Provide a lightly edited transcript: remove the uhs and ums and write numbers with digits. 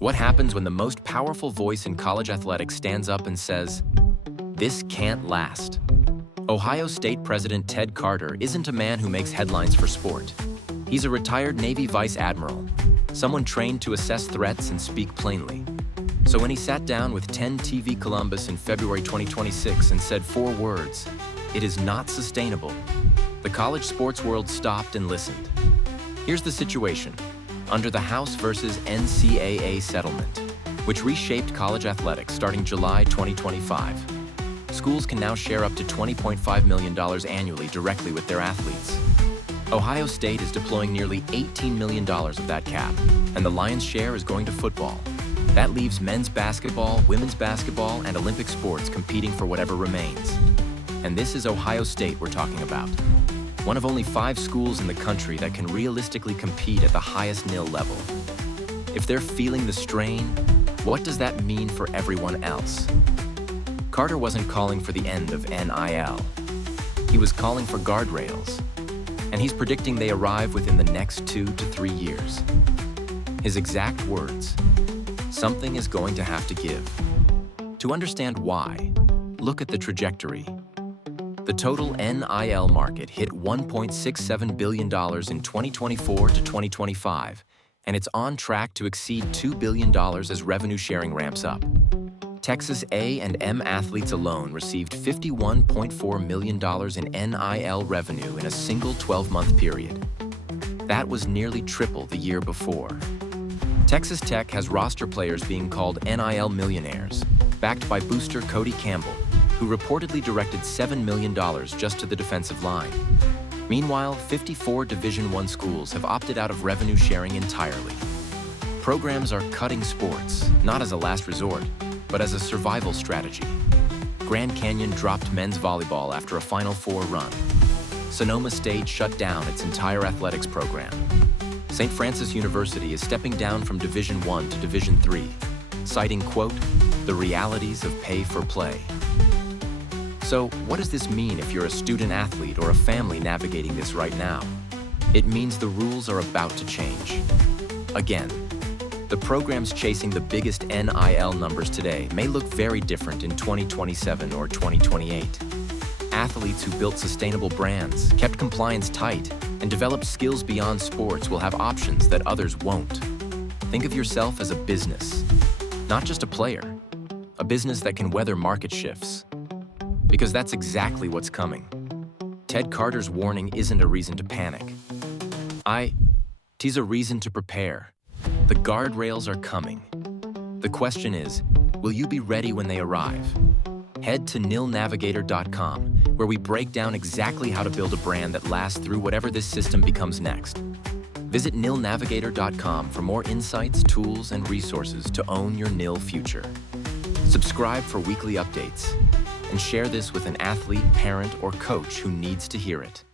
What happens when the most powerful voice in college athletics stands up and says, "This can't last"? Ohio State President Ted Carter isn't a man who makes headlines for sport. He's a retired Navy Vice Admiral, someone trained to assess threats and speak plainly. So when he sat down with 10 TV Columbus in February 2026 and said 4 words, "It is not sustainable," the college sports world stopped and listened. Here's the situation. Under the House versus NCAA settlement, which reshaped college athletics starting July 2025, schools can now share up to $20.5 million annually directly with their athletes. Ohio State is deploying nearly $18 million of that cap, and the lion's share is going to football. That leaves men's basketball, women's basketball, and Olympic sports competing for whatever remains. And this is Ohio State we're talking about. One of only 5 schools in the country that can realistically compete at the highest NIL level. If they're feeling the strain, what does that mean for everyone else? Carter wasn't calling for the end of NIL. He was calling for guardrails, and he's predicting they arrive within the next 2 to 3 years. His exact words, "Something is going to have to give." To understand why, look at the trajectory. The total NIL market hit $1.67 billion in 2024 to 2025, and it's on track to exceed $2 billion as revenue sharing ramps up. Texas A&M athletes alone received $51.4 million in NIL revenue in a single 12-month period. That was nearly triple the year before. Texas Tech has roster players being called NIL millionaires, backed by booster Cody Campbell, who reportedly directed $7 million just to the defensive line. Meanwhile, 54 Division I schools have opted out of revenue sharing entirely. Programs are cutting sports, not as a last resort, but as a survival strategy. Grand Canyon dropped men's volleyball after a Final Four run. Sonoma State shut down its entire athletics program. St. Francis University is stepping down from Division I to Division III, citing, quote, "the realities of pay for play." So what does this mean if you're a student athlete or a family navigating this right now? It means the rules are about to change. Again, the programs chasing the biggest NIL numbers today may look very different in 2027 or 2028. Athletes who built sustainable brands, kept compliance tight, and developed skills beyond sports will have options that others won't. Think of yourself as a business, not just a player, a business that can weather market shifts. Because that's exactly what's coming. Ted Carter's warning isn't a reason to panic. It's a reason to prepare. The guardrails are coming. The question is, will you be ready when they arrive? Head to nilnavigator.com, where we break down exactly how to build a brand that lasts through whatever this system becomes next. Visit nilnavigator.com for more insights, tools, and resources to own your NIL future. Subscribe for weekly updates, and share this with an athlete, parent, or coach who needs to hear it.